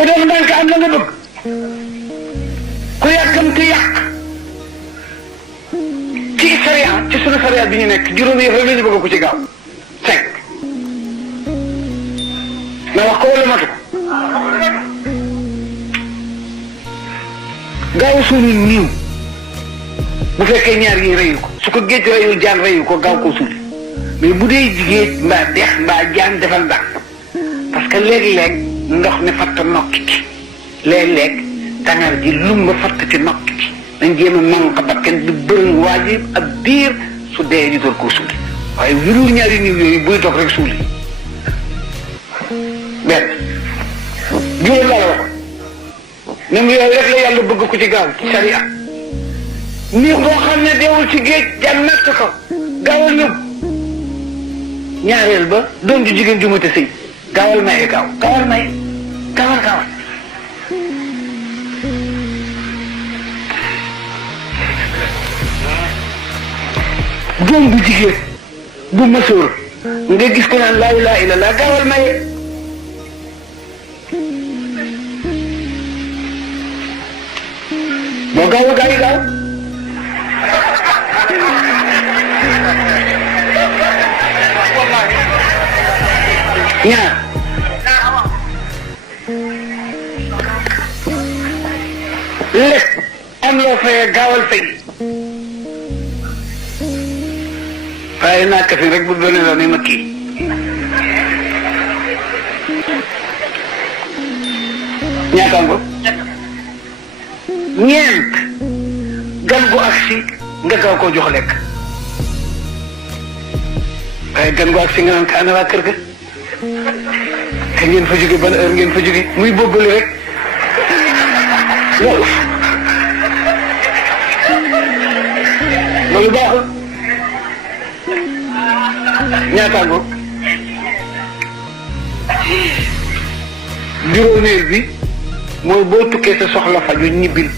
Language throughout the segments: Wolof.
ku def ndànk am la nga bëgg ku yàkkamti yàq ci sariya ci sunu sariya bi ñu nekk juróomi yëf rek la ñu bëgg ku ci gaaw 5 na wax ko wala matu ko gaaw suuli niiw bu fekkee ñaar yi reyu ko su ko géej reyul jaan reyu ko gaaw ko suuli mais bu dee jigéen mbaa dex mbaa jaan defal ndànk parce que léeg-léeg ndox mi fatt nokki ci léeg-léeg tangar ji lum nga fatt ci nokki ci dañ jéem a manq bakken di bërëng waajib ab diir su dee ñu door koo suuli waaye wirul ñaari niiw yooyu buy dog rek suuli benn juróom laa la waxoon même yooyu rek la yàlla bëgg ko ci gaaw ci sariya nii boo xam ne deewul ci géej jaan natt ko gaawal yóbbu ñaareel ba doom ju jigéen ju mate sëy gaawal maye gaawal maye gaawal doom bu jigéen bu masoor nga gis ko naan laa ilaaha illallaah gaawal maye boo gaaw gaa yi gaaw ñaar lépp am loo fayee gaawal fay waaye naa kafi rek bu doone la ne ma kii ñaata ngo ñeent gan gu agsi nga gaaw koo jox lekk waaye gan gu agsi nga naan ka ana waa kër ga te ngeen fa jóge ban heure ngeen fa jóge muy bobbali rek loolu baaxul ñaata ngo juróomeel bi mooy boo tukkee sa soxla faju ñibbil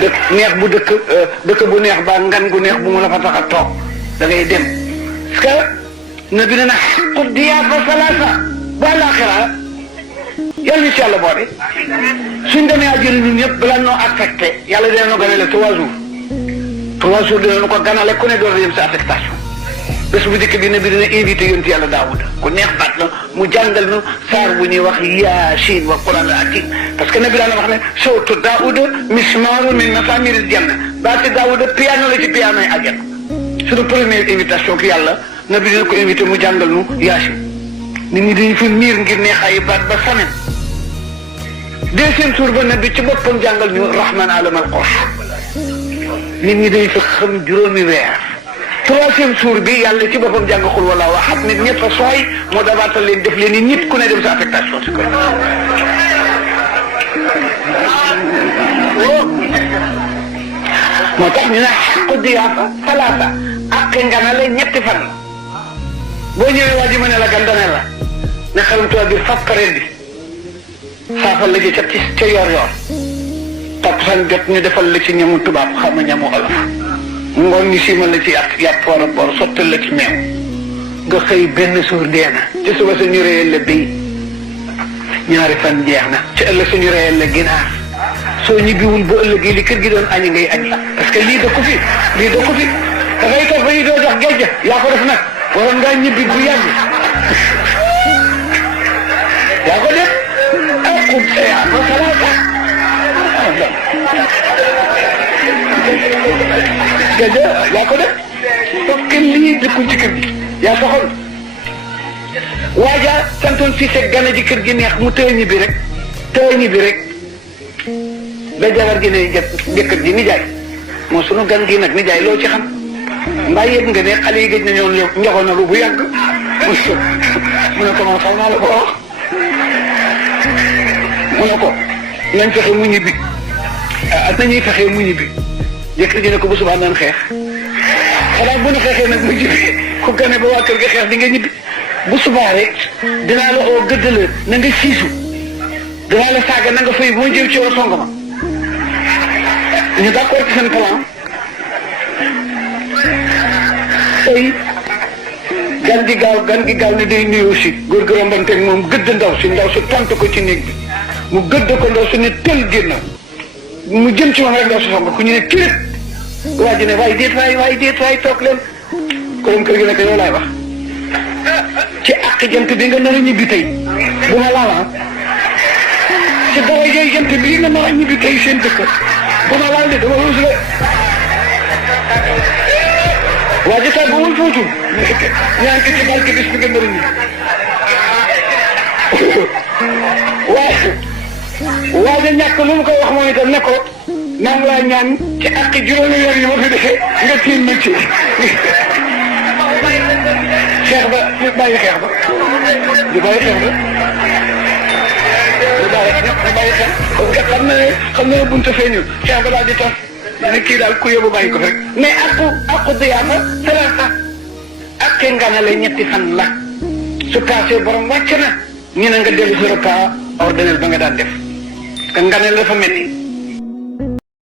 dëkk neex bu dëkk bu neex ba ngan gu neex bu mu la fa tax a toog da ngay dem parce que na bi dina xaqu diyaafa salaasa ba laaxira yàlla ci yàlla boole suñ demee àjjana ñun ñëpp balaa noo affecté yàlla dina noo ganale 3 jours dina nu ko ganale ku ne doon yem sa affectation bés bu njëkk bi ne bi dina invité yonent yàlla Daawuda ku neex baat la mu jàngal nu saar bu ñuy wax Yaasiin wa Qur'aan al-Hakiim parce que nabi daana wax ne sawtu Daawuda mismaarun min masaamiri janna baati Daawuda piano la ci piano yi àjjana suñu première invitation ki yàlla nabi dina ko invité mu jàngal nu Yaasiin nit ñi dañu fi miir ngir neexaayu baat ba samen deuxième jour ba nabi ci boppam jàngal ñu Rahmaan alamal Qur'aan nit ñi dañu fi xam juróomi weer troisième jour bi yàlla ci boppam jàng xul wala waxat nit ñëpp fa sooy moo dabaatal leen def leen ni nit ku ne dem sa affectation si koy moo tax ñu ne xaqu diyaafa salaasa ak nganale ñetti fan la boo ñëwee waa ji ma ne la gandane la ne xalam tubaab bi fab ka ren bi saafal la ji ca yor takkusaan jot ñu defal la ci ñamu tubaab xam nga ñamu olof ngoon ñu siimal la ci yàpp war a bor sottal la ci meew nga xëy benn suur dee na ci suba sa ñu réyal la béy ñaari fan jeex na ci ëllëg sa ñu réyal la ginaar soo ñibbiwul ba ëllëgee li kër gi doon añi ngay añi parce que lii dëkku fi dafay toog ba ñu doo jox géej yaa ko def nag waroon ngaa ñibbi bu yàgg yaa ko def aqub yaa ko salaata géej yaa ko def parce que lii dëkkul ci kër gi yaa taxoon waaja santoon si seg gane ji kër gi neex mu tëye ñibbi rek ba jabar gi ne jëkkër ji nijaay moo sunu gan gi nag nijaay loo ci xam mbaa yëg nga ne xale yi gëj nañoo njoxonalu bu yàgg mu ne ko moom xam naa la ko wax mu ne ko nañ fexe mu ñibbi nañuy fexe mu ñibbi jëkkër ji ne ko bu subaa naan xeex xanaa bu nu xeexee nag mu ñibbi ku gane ba waa kër ga xeex di nga ñibbi bu subaa rek dinaa la oo gëdd la na nga siisu dinaa la saaga na nga fay boo jëw ci war song ma ñu d'accord ci seen plan tey gan gi gaaw ne day nuyu si góor gi rombanteeg moom gëdd ndaw si tontu ko ci néeg bi mu gëdd ko ndaw si ne tël génn mu jëm ci moom rek ndaw si song ku ñu ne kirét waa ji ne waaye déet waay toog leen korom kër gi ne ko yow laay wax ci àq jant bi nga nar a ñibbi tey bu ma laal ci dara jëy jant bi nga nar a ñibbi tey seen dëkk bu ma laal de dama ruus la waa ji taal ba wul footul ñaan ko ci barke bis bi nga nar a ñibbi waaye ñàkk lu mu koy wax moom itam ne ko maa ngi laa ñaan ci àq juróomi weer yi ma fi defee nga tiim ma ci xeex ba ñu bàyyi xeex ba ñu bàyyi xeex ba ñu bàyyi xeex parce que xam na bunta feeñul xeex ba daal di tas ne kii daal ku yóbbu bàyyi ko rek mais aqu diyaaba salaasa ak nganale ñetti fan la su paasee borom wàcc na ñu ne nga dellu si repas ordinaire ba nga daan def parce que nganale dafa metti